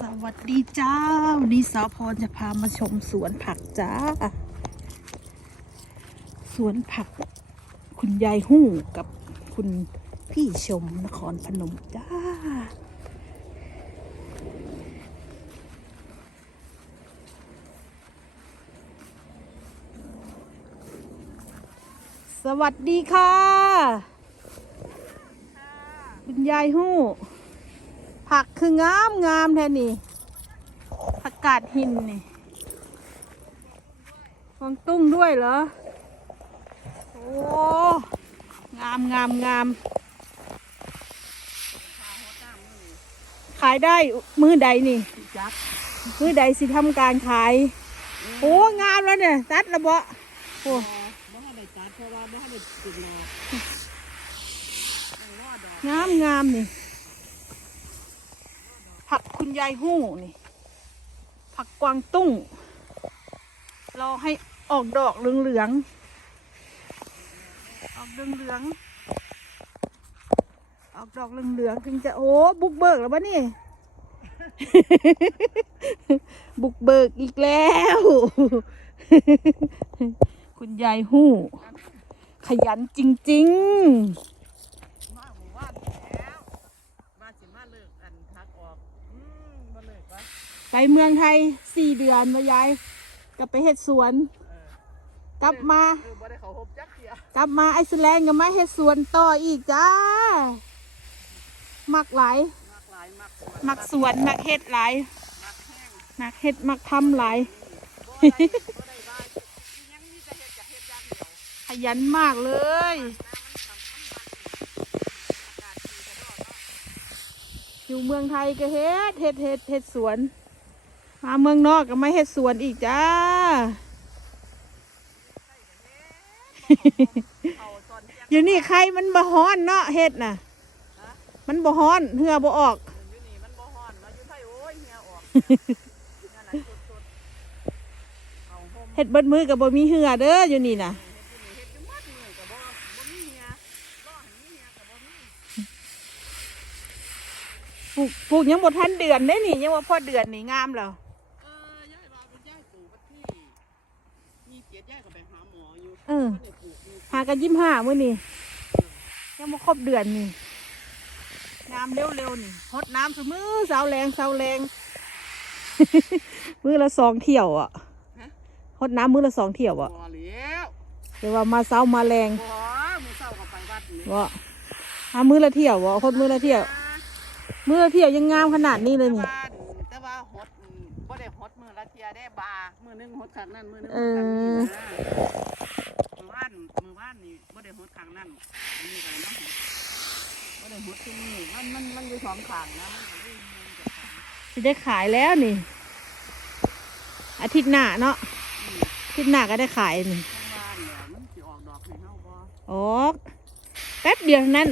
สวัสดีเจ้านนี้สาวพรจะพามาชมสวนผักจ้า สวนผัก คุณยายหู้กับคุณพี่ชมนครพนมจ้า สวัสดีค่ะ คุณยายหู้ ผักคืองามงามแท้นี่ผักกาดหินนี่ฟองตุ้งด้วยเหรอ โอ้ งามงามงามขายได้มือใดนี่ มือใดสิทำการขาย โอ้ งามแล้วเนี่ยตัดระเบาะโอ้องามงามนี่ คุณยายหู้นี่ ผักกวางตุ้ง เราให้ออกดอกเหลืองๆองออกเหลืองๆองออกดอกเหลืองๆถึงจะโอ้บุกเบิกแล้วปะนี่ บุกเบิกอีกแล้ว คุณยายหู้ ขยันจริง ๆ มาหมู่บ้านแล้วมาสิมาเลิกอันทักออกอืมบ่เลิกวะ ไปเมืองไทยสี่เดือนมายายกลับไปเฮ็ดสวนเออกลับมาเออบ่ได้เขาหบจักเที่ยกลับมาไอซ์แลนด์ก็มาเฮ็ดสวนต่ออีกจ้า มักหลายมักหลายมักสวนมักสวนมักเฮ็ดหลายมักแห้งมักเฮ็ดมักทำหลายบ่ได้บ่ได้ว่าอีหยังมีแต่เฮ็ดจะเฮ็ดอย่างเดียวขยันมากเลยน้ำมันทำทำมันอากาศดีกระดอกเนาะอยู่เมืองไทยก็เฮ็ดเฮ็ดเฮ็ดเฮ็ดสวน มาเมืองนอกก็มาเฮ็ดสวนอีกจ้าเขาตอนเที่ยงอยู่นี่ใครมันบ่ฮ้อนเนาะเฮ็ดน่ะฮะมันบ่ฮ้อนเหือบ่ออก อยู่นี่มันบ่ฮ้อนเนาะอยู่ไทยโอ้ยเหี่ยออกนั่นน่ะสุดๆเอาห่มเฮ็ดเบิดมือก็บ่มีเหือเด้ออยู่นี่น่ะ เฮ็ดอยู่นี่เฮ็ดอยู่มัดมือก็บ่บ่มีเหียรอให้มีเหียก็บ่มี ปลูกปลูกยังบ่ทันเดือนได้นี่ยังว่าพอเดือนนี่งามแล้ว เออยายว่าเป็นยายปลูกบัดที่มีเกียรติยายก็ไปหาหมออยู่ เออเพิ่นได้ปลูกอยู่หากันยิ้มห้ามื้อนี่ยังบ่ครบเดือนนี่งามเร็วๆนี่หดน้ำซุมือเสาแรงเสาแรงมือละสองเที่ยวอะหดน้ำมือละสองเที่ยวอะบ่แล้วเดี๋ยวว่ามาเสามาแรงบ่มื้อเช้าก็ไปวัดนี่ว่าหามือละเที่ยวอะหดมือละเที่ยว มือละเที่ยวยังงามขนาดนี้เลยแต่นี่ว่าแต่ว่าหดอืมบ่ได้หดมื้อละเที่ยได้บามื้อหนึงหดครั้งนั้นมื้อหนึงหดครั้งนี้นะมื้อวานมื้อวานนี่บ่ได้ หดครั้งนั้นอันนี้ก็มาหดบ่ได้หดทุกมื้อมันมันมันอยู่สองข้างนะมันก็เลยมันจะข้างจะได้ขายแล้วนี่ อาทิตย์หน้าเนาะอืมอาทิตย์หน้าก็ได้ขายนี่ข้างบ้านเนี่ยมันสิออกดอกให้เฮาบ่ออกแป๊บเดียวเท่านั้น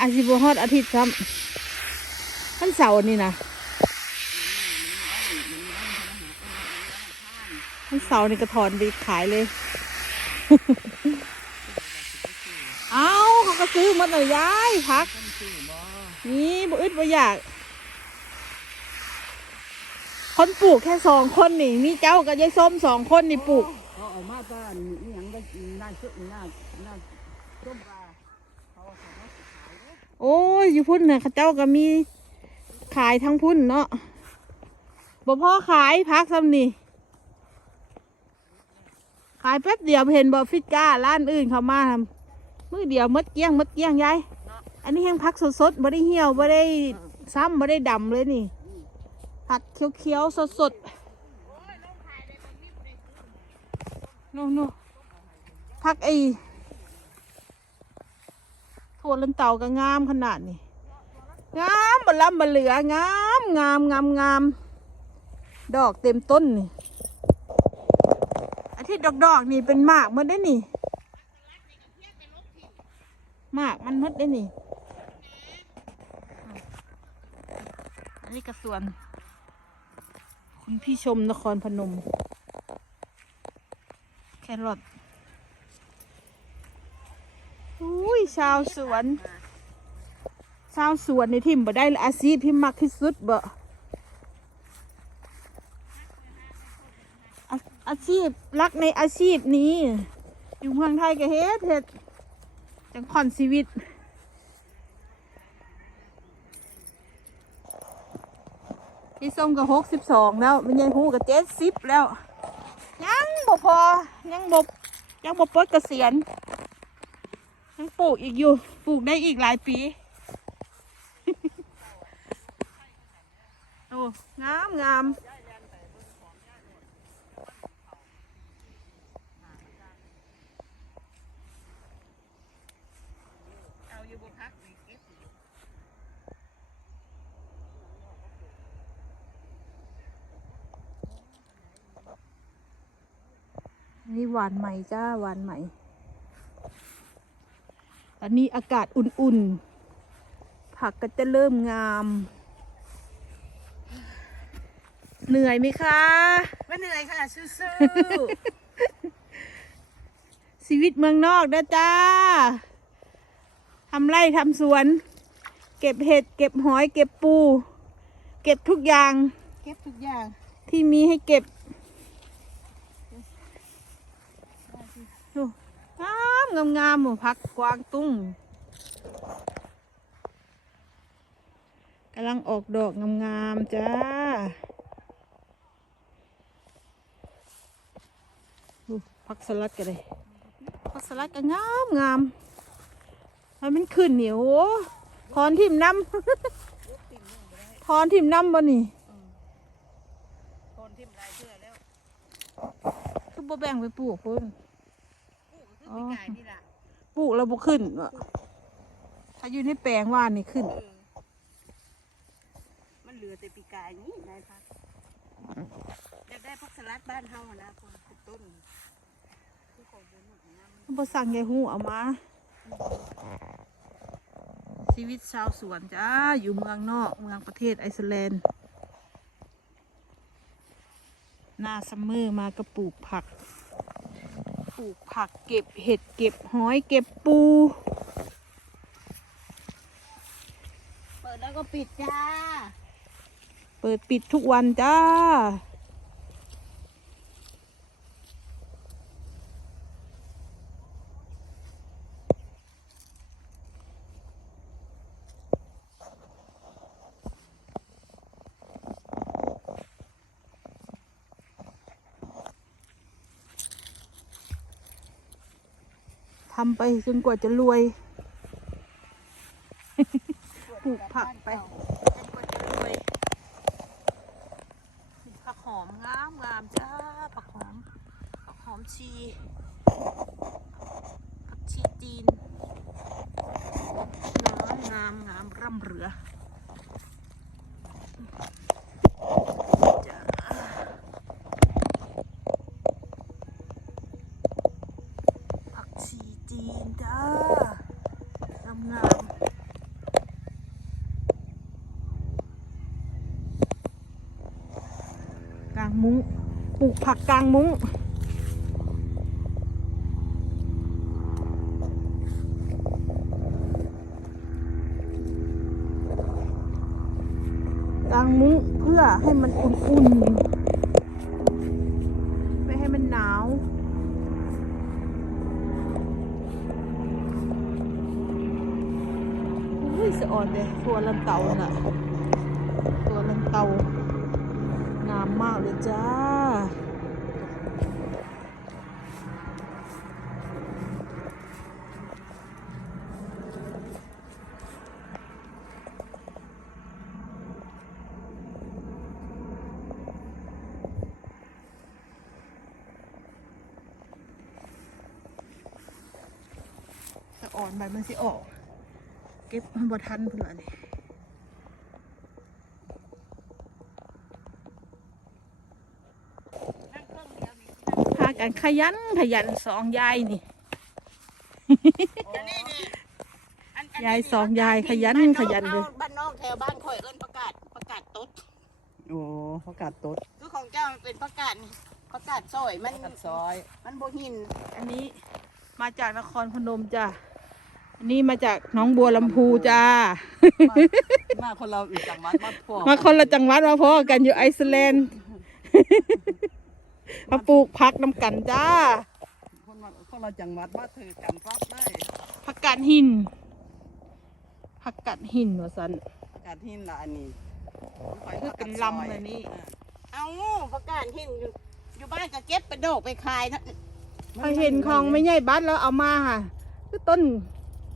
อาทิตย์บฮอดอาทิตย์ซ้ำวันเสาร์นี่นะ วันเสาร์นี่ก็ถอนไปขายเลย เอาเขาก็ซื้อหมาเลยยายพัก นี่บ่อึดบ่อยาก คนปลูกแค่สองคนนี่มีเจ้ากับยายส้มสองคนนี่ปลูกเขาเอามาบ้านอีหยังได้น่าซื้อน่าน่าต้มปลาเขาเอามาขายเด้อโอ้ยอยู่พุ่นน่ะเขาเจ้าก็มีขายทั้งพุ่นเนาะบ่พ่อขายพักซ้ำนี่ ขายแป๊บเดียวเห็นบ่ฟิตก้าร้านอื่นเขามาทำมือเดียวมดเกี้ยงมดเกี้ยงยายอันนี้แห้งพักสดๆบ่ได้เหี่ยวบ่ได้ซ้ำบ่ได้ดำเลยนี่ผักเขียวๆสดๆนู่นๆผักไอ้ถั่วลันเต่าก็งามขนาดนี้งามบลำบเหลืองามงามงามงามดอกเต็มต้นนี่ ทิตย์ดอกดอกๆนี่เป็นหมากมันได้นี่หมากมันมดได้นี่ อันนี้กระสวน คุณพี่ชมนครพนม แครอทอุ้ยชาวสวน ชาวสวนในทิมบ่ได้อาชีพที่มักที่สุดบ่ อาชีพรักในอาชีพนี้ อยู่เมืองไทยก็เฮ็ดเฮ็ดจังผ่อนชีวิต พี่ส้มก็หกสิบสองแล้วมันยังหูกับเจ็ดสิบแล้ว ยังบ่พอ ยังบ่ยังบ่ปลดเกษียณยังปลูกอีกอยู่ ปลูกได้อีกหลายปีโอ้งามงาม เอาอยู่บนพักนี่เก็บอยู่ นี่หวานใหม่จ้าหวานใหม่ อันนี้อากาศอุ่นๆ ผักก็จะเริ่มงาม เหนื่อยไหมคะ ไม่เหนื่อยค่ะสู้ชีวิตเมืองนอกเด้อจ้าทำไร่ทำสวน เก็บเห็ด เก็บหอย เก็บปู เก็บทุกอย่างๆเก็บทุกอย่าง ที่มีให้เก็บดู งามงามงามหมูพักกวางตุ้งกำลังออกดอกงามงามๆจ้าดูพักสลัดกันเลยพักสลัดก็งามงามมันมันขึ้นเหนียวโอ้ทอนทิมน้ำทอนทิมน้ำบ่นี่คนทิ่มลายเชื่อแล้วคือบ่แบ่งไปปลูกพุ่น ปลูกก็คือปีกายนี่ล่ะปลูกแล้วบ่ขึ้นว่ะถ้าอยู่ในแปลงว่านนี่ขึ้น เออมันเหลือแต่ปีกายนี่นายพักอยากได้พักสลัดบ้านเฮาอะนะคนปลูกต้นคือของบนหนุนนะมันบ่สั่งยายฮู้เอามา ชีวิตชาวสวนจ้า อยู่เมืองนอก เมืองประเทศไอซ์แลนด์ หน้าซัมเมอร์มาก็ปลูกผักป ลูกผักเก็บเห็ดเก็บหอยเก็บปู เปิดแล้วก็ปิดจ้า เปิดปิดทุกวันจ้าำไปจนกว่าจะรวย ปลูกผักไปจนกว่าจะรวยผักหอมงามงามจ้าผักหอมผักหอมชีผักชีจีนงามงามงามร่ำเรือจ้าผักชีจีนจ้างามงาม กลางมุ้งปลูกผักกลางมุ้งกลางมุ้งเพื่อให้มันอุ่นๆ ไม่ให้มันหนาวอุ้ยสะอ่อนเลยตัวลันเตาน่ะ ตัวลันเตา มากเลยจ้า อ่อนใบมันสิออก เก็บมันบ่ทันพุ่นละนี่นั่งเครื่องเดียวนี่ พา กันขยันขยันสองยายนี่อันนี้นี่อันนนี้ยายสองยายขยันบ้าอกขยันเลย บ้านนอกแถวบ้านข่อยเอิ้นประกาศประกาศต๊ดโอ้ประกาศตดคือของเจ้ามันเป็นประกาศประกาศซอยมันประกาศซอย มันโบหินอันนี้มาจากนครพนมจ้ะอันนี้มาจากหน้องบัวลำพูจ้า มาคนเราอีกจังหวัดมาพอมาคนละจังหวัดมาพอกันอยู่ไอซ์แลนด์ มาปลูกพักน้ำกันจ้า คนมาคนเราจังหวัดมาถือกันปั๊บเลยผักกาดหินผักกาดหินว่าสันกาดหินละอันนี้คือเป็นลำเลยนี่เอาประกาศเห็นอยู่อยู่บ้านก็เก็บไปโดกไปขายนะพอเห็นของไม่ใหญ่บัดแล้วเอามาค่ะคือต้น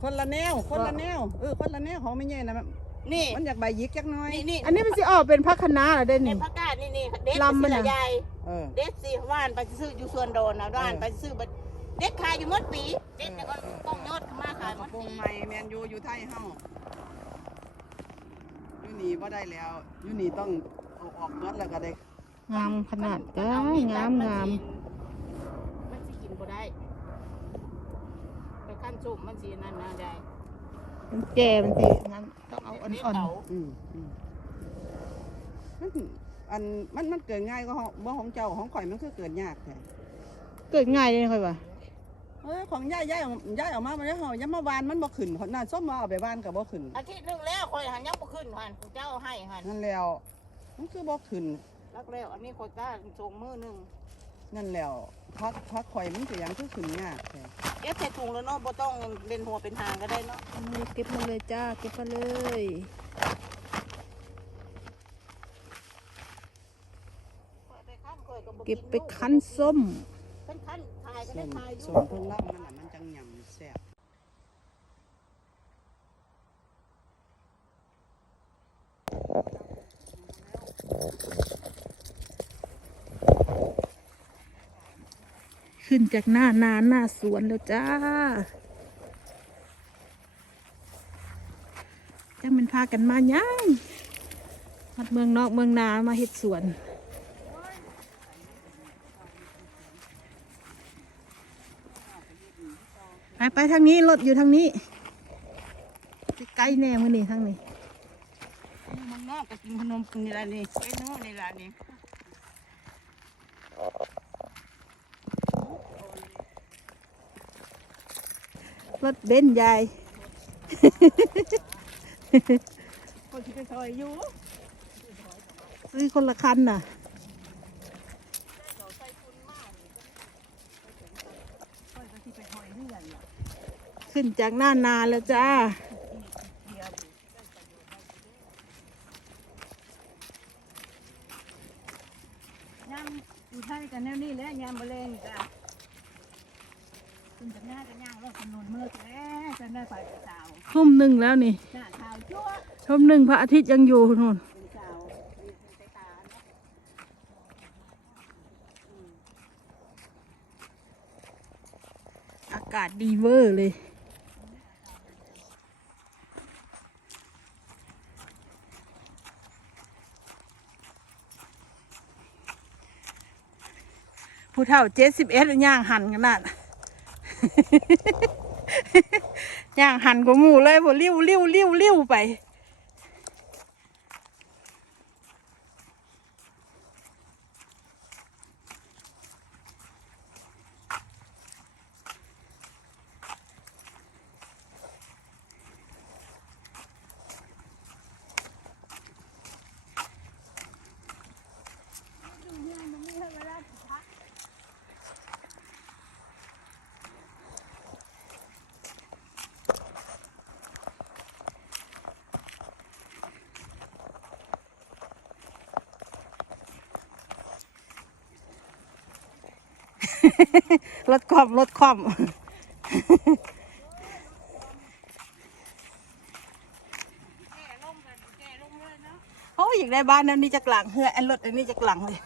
คนละแนวคนละแนวเออคนละแนวของไม่ใหญ่นะมั นนี่มันอยากใบยิกจักหน้อย นี่นี่อันนี้มันสิออกเป็นพักคะน้าเหรอเด่นในนี่ประกาศนี่นี่เด็ดลำมันไปน่ะซื้อละยายเออ เด็ดสิว่านไปซื้ออยู่ส่วนโดนนะว่านเออไปซื้อบัดเด็ดขายอยู่หมดปีเด็ดเนี่ยก็ต้องยอดขึ้นมาขายหมดปรุงปีใหม่แมนยูอยู่ไทยเฮาอยู่นี่บ่ได้แล้วอยู่นี่ต้องเอาออกเบิดแล้วก็ได้งามขนาดจ้าเองามงามมันสิกินบ่ได้ไปขั้นสุกมันสินั่นนะได้ มันแก่มันสิงั้นต้องเอาอ่อนอืมอืมมันอันมันมันเกิดง่ายก็ของบ่ของเจ้าของข่อยมันคือเกิดยากแท้ๆเกิดง่ายเลยค่อยว่าเอ้ยของย่าย่าออกย่าออกมาบ่ได้เฮายังมาวานมันบ่ขึ้นคนน่ะส้มมาเอาไปวานก็บ่ขึ้นอาทิตย์หนึงแล้วคอยหันยังบ่ขึ้นหันเจ้าให้หันนั่นแล้ว มันคือบ่ขึ้นรักแล้ว อันนี้คอยกล้าส่งมือหนึง นั่นแล้วพักพักข่อยมันสิหยังคือขึ้นยากแท้เก็บใส่ถุงแล้วเนาะบ่ต้องเป็นหัวเป็นหางก็ได้เนาะเอามือเก็บมาเลยจ้าเก็บมาเลยไปขั้นคอยบ่เก็บไปคั้นส้มเป็นขั้นถ่ายก็ส้ได้มถ่ายอส้ยู่มเพิ่นล่ำมันน่ะมันจังยำแซ่บ ขึ้นจากหน้านาหน้าสวนแล้วจ้าจังเป็นพากันมายังมัดเมืองนอกเมืองนามาเฮ็ดสวน ไปไปทางนี้รถอยู่ทางนี้ใกล้แน่มือนี่ทางนี้มึงนอกก็กินขนมกินนี่ละนี่เป็นโน่นนี่ละนี่ รถเบนซ์ยาย คนที่ไปซอยอยู่ซื้อคนละคันน่ะ ขึ้นจากหน้านาแล้วจ้า ยามอยู่ไทยกันแนวนี้แหละยามมะเร็งจ้ะคุณจะหน้าจะย่างรถถนนเมื่อแท้จะได้ไปเป็นสาว ทุ่มหนึ่ง แล้วนี่ทุ่มหนึ่งพระอาทิตย์ยังอยู่นู่นเป็นอากาศดีเวอร์เลยผู้เฒ่าเจ็ดสิบเอ็ดย่างหันกันน่ะ ย่างหันกว่าหมูเลยบ่เลี้ยวเลี้ยวลิ้วลิ้วไป รถคว่ำรถคว่ำแก่ลงกันแก่ลงเลยโอ้ยอยากได้บ้านนั้นนี่จะกลังเฮืออันรถอันนี้จะกลังเลย